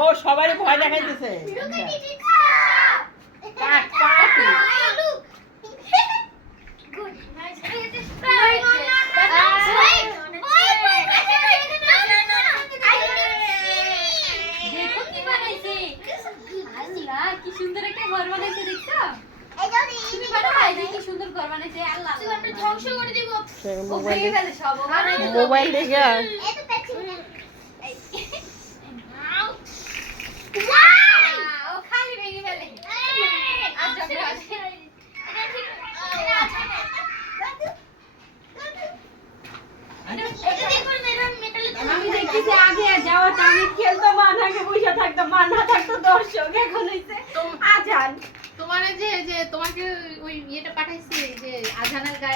ও সবারই ভয় দেখাইতেছে। কি সুন্দর একটা ঘর বানাইছে দেখছো? তুমি বলো ভাই কি সুন্দর ঘর বানাইছে। আল্লাহ আমরা ধ্বংস করে দিব। ও ভেঙে ফেলে সব। মোবাইল দেখে এই তো পেছি। ও খালি ভেঙে ফেলে। আচ্ছা এটা ঠিক। আমি দেখতেছি আগে যাওয়াটা আমি খেলতাম আগে বসে থাকতাম না থাকতো দর্শক এখন হইছে আজান তোমার যে তোমাকে ওই ইয়েটা পাঠাইছি যে আজানের গায়ে